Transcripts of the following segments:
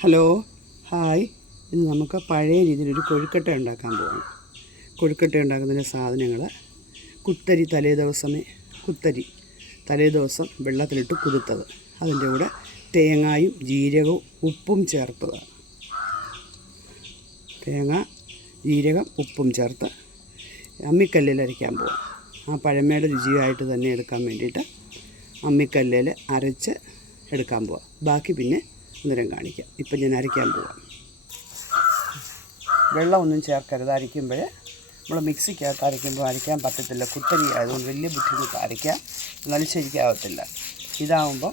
Hello hi. ഇന്ന് നമുക്ക് പഴയ രീതിയിലൊരു കൊഴുക്കട്ട ഉണ്ടാക്കാൻ പോവാണ്. കൊഴുക്കട്ട ഉണ്ടാക്കുന്നതിൻ്റെ സാധനങ്ങൾ: കുത്തരി തലേദിവസം വെള്ളത്തിലിട്ട് കുതിർത്തത്, അതിൻ്റെ കൂടെ തേങ്ങയും ജീരകവും ഉപ്പും ചേർത്തതാണ്. തേങ്ങ, ജീരകം, ഉപ്പും ചേർത്ത് അമ്മിക്കല്ലിൽ അരയ്ക്കാൻ പോവാം. ആ പഴമയുടെ രുചിയായിട്ട് തന്നെ എടുക്കാൻ വേണ്ടിയിട്ട് അമ്മിക്കല്ലിൽ അരച്ച് എടുക്കാൻ പോവാം. ബാക്കി പിന്നെ അന്നേരം കാണിക്കാം. ഇപ്പം ഞാൻ അരയ്ക്കാൻ പോവാം. വെള്ളമൊന്നും ചേർക്കരുത്. അരയ്ക്കുമ്പോൾ നമ്മൾ മിക്സിക്കകത്ത് അരയ്ക്കാൻ പറ്റത്തില്ല. കുത്തരി ആയതുകൊണ്ട് വലിയ ബുദ്ധിമുട്ട് അരയ്ക്കാം, എന്നാലും ശരിക്കാവത്തില്ല. ഇതാവുമ്പം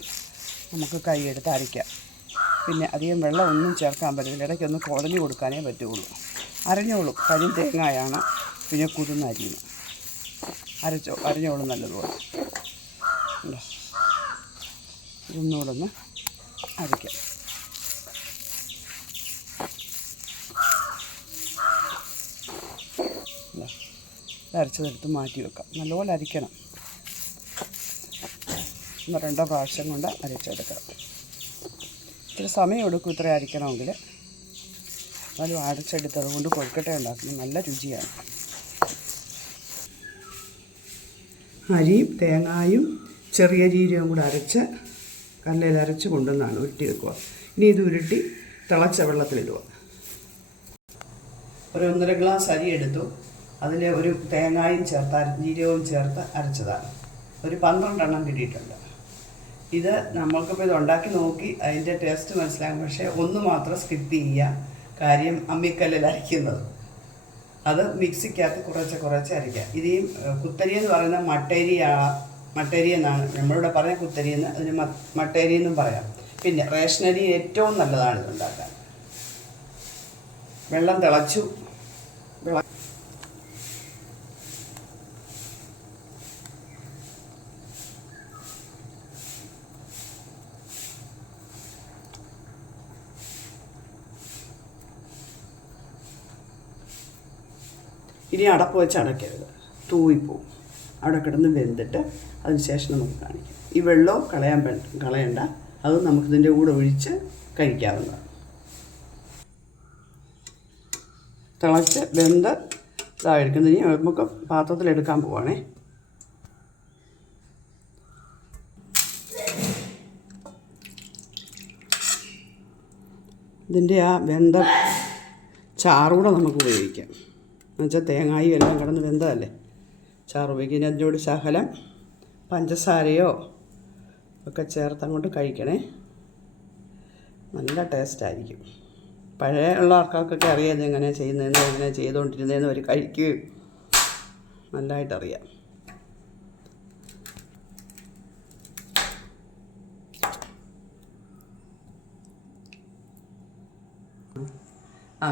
നമുക്ക് കൈയെടുത്ത് അരയ്ക്കാം. പിന്നെ അധികം വെള്ളമൊന്നും ചേർക്കാൻ പറ്റില്ല. ഇടയ്ക്കൊന്ന് കുടഞ്ഞു കൊടുക്കാനേ പറ്റുള്ളൂ. അരഞ്ഞോളും. കരിം തേങ്ങയാണ്, പിന്നെ കുതിർന്ന് അരിയുന്നു. അരഞ്ഞോളും നല്ലതുപോലെ. ഇതൊന്നുകൂടെ അരയ്ക്കാം. അരച്ചതെടുത്ത് മാറ്റി വെക്കാം. നല്ലപോലെ അരിക്കണം. 1-2 പ്രാവശ്യം കൊണ്ട് അരച്ചെടുക്കണം. ഇത്തിരി സമയം എടുക്കും ഇത്ര അരിക്കണമെങ്കിൽ. എന്നാലും അരച്ചെടുത്തത് കൊണ്ട് കൊഴുക്കട്ട ഉണ്ടാക്കുന്നത് നല്ല രുചിയാണ്. അരിയും തേങ്ങയും ചെറിയ ജീരകവും കൂടെ അരച്ച് കല്ലിൽ അരച്ച് കൊണ്ടുവന്നാണ് ഉരുട്ടി വെക്കുക. ഇനി ഇത് ഉരുട്ടി തിളച്ച വെള്ളത്തിലിടുക. ഒരു 1.5 ഗ്ലാസ് അരി എടുത്തു. അതിൽ ഒരു തേങ്ങയും ചേർത്ത് ജീരകവും ചേർത്ത് അരച്ചതാണ്. ഒരു 12 എണ്ണം കിട്ടിയിട്ടുണ്ട്. ഇത് നമ്മൾക്കിപ്പോൾ ഇത് ഉണ്ടാക്കി നോക്കി അതിൻ്റെ ടേസ്റ്റ് മനസ്സിലാകും. പക്ഷേ ഒന്ന് മാത്രം സ്കിപ്പ് ചെയ്യുക. കാര്യം അമ്മിക്കല്ലിൽ അരയ്ക്കുന്നത്. അത് മിക്സിക്കകത്ത് കുറച്ച് അരയ്ക്കുക. ഇത് ഈ കുത്തരി എന്ന് പറയുന്ന മട്ടേരി എന്നാണ് നമ്മളിവിടെ പറയാം. കുത്തരിയെന്ന്, അതിന് മട്ടേരി എന്നും പറയാം. പിന്നെ റേഷനരി ഏറ്റവും നല്ലതാണ് ഇത് ഉണ്ടാക്കാൻ. വെള്ളം തിളച്ചു. ഇനി അടപ്പ് വെച്ച് അടയ്ക്കരുത്, തൂവിപ്പോവും. അവിടെ കിടന്ന് വെന്തിട്ട് അതിന് ശേഷം നമുക്ക് കാണിക്കാം. ഈ വെള്ളം കളയണ്ട. അത് നമുക്കിതിൻ്റെ കൂടെ ഒഴിച്ച് കഴിക്കാവുന്നതാണ്. തിളച്ച് വെന്ത് ഇതായിരിക്കുന്നത്. ഇനി നമുക്ക് പാത്രത്തിലെടുക്കാൻ പോവാണേ. ഇതിൻ്റെ ആ വെന്ത ചാറുകൂടെ നമുക്ക് ഉപയോഗിക്കാം. എന്നുവെച്ചാൽ തേങ്ങയും എല്ലാം കിടന്ന് വെന്തതല്ലേ, ചാറ് ഉപയോഗിക്കും. ഇനി അതിനോട് ശകലം പഞ്ചസാരയോ ഒക്കെ ചേർത്ത് അങ്ങോട്ട് കഴിക്കണേ. നല്ല ടേസ്റ്റായിരിക്കും. പഴയ ഉള്ള ആൾക്കാർക്കൊക്കെ അറിയാം എങ്ങനെയാണ് ചെയ്യുന്നതെന്ന്, എങ്ങനെ ചെയ്തുകൊണ്ടിരുന്നതെന്ന് അവർ കഴിക്കുകയും നല്ലതായിട്ടറിയാം.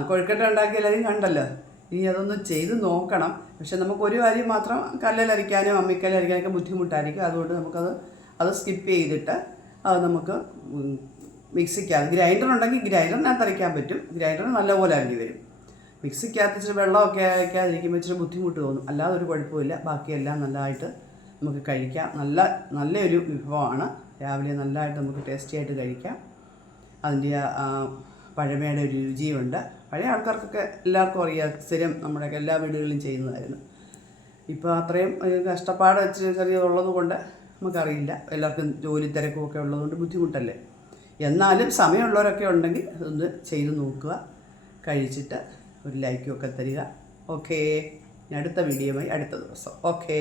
കൊഴുക്കട്ട ഉണ്ടാക്കി എല്ലാവരും കണ്ടല്ലോ. ഇനി അതൊന്ന് ചെയ്ത് നോക്കണം. പക്ഷെ നമുക്കൊരു കാര്യം മാത്രം, കല്ലിലരിക്കാനും അമ്മിക്കല്ലരിക്കാനൊക്കെ ബുദ്ധിമുട്ടായിരിക്കും. അതുകൊണ്ട് അത് സ്കിപ്പ് ചെയ്തിട്ട് അത് നമുക്ക് മിക്സിക്കകത്ത്, ഗ്രൈൻഡർ ഉണ്ടെങ്കിൽ ഗ്രൈൻഡറിനകത്ത് അരയ്ക്കാൻ പറ്റും. ഗ്രൈൻഡറിന് നല്ലപോലെ അരിഞ്ഞ് വരും. മിക്സിക്കകത്ത് ഇച്ചിരി വെള്ളമൊക്കെ അരയ്ക്കാതിരിക്കുമ്പോൾ ഇച്ചിരി ബുദ്ധിമുട്ട് തോന്നും. അല്ലാതെ ഒരു കുഴപ്പമില്ല. ബാക്കിയെല്ലാം നല്ലതായിട്ട് നമുക്ക് കഴിക്കാം. നല്ലൊരു വിഭവമാണ്. രാവിലെ നല്ലതായിട്ട് നമുക്ക് ടേസ്റ്റി ആയിട്ട് കഴിക്കാം. അതിൻ്റെ പഴമയുടെ ഒരു രുചിയുണ്ട്. പഴയ ആൾക്കാർക്കൊക്കെ എല്ലാവർക്കും അറിയാം. സ്ഥിരം നമ്മുടെയൊക്കെ എല്ലാ വീടുകളിലും ചെയ്യുന്നതായിരുന്നു. ഇപ്പോൾ അത്രയും കഷ്ടപ്പാട് ചെറിയതുള്ളത് കൊണ്ട് നമുക്കറിയില്ല. എല്ലാവർക്കും ജോലി തിരക്കും ഒക്കെ ഉള്ളതുകൊണ്ട് ബുദ്ധിമുട്ടല്ലേ. എന്നാലും സമയമുള്ളവരൊക്കെ ഉണ്ടെങ്കിൽ അതൊന്ന് ചെയ്ത് നോക്കുക. കഴിച്ചിട്ട് ഒരു ലൈക്കും ഒക്കെ തരിക. ഓക്കേ. അടുത്ത വീഡിയോയുമായി അടുത്ത ദിവസം. ഓക്കേ.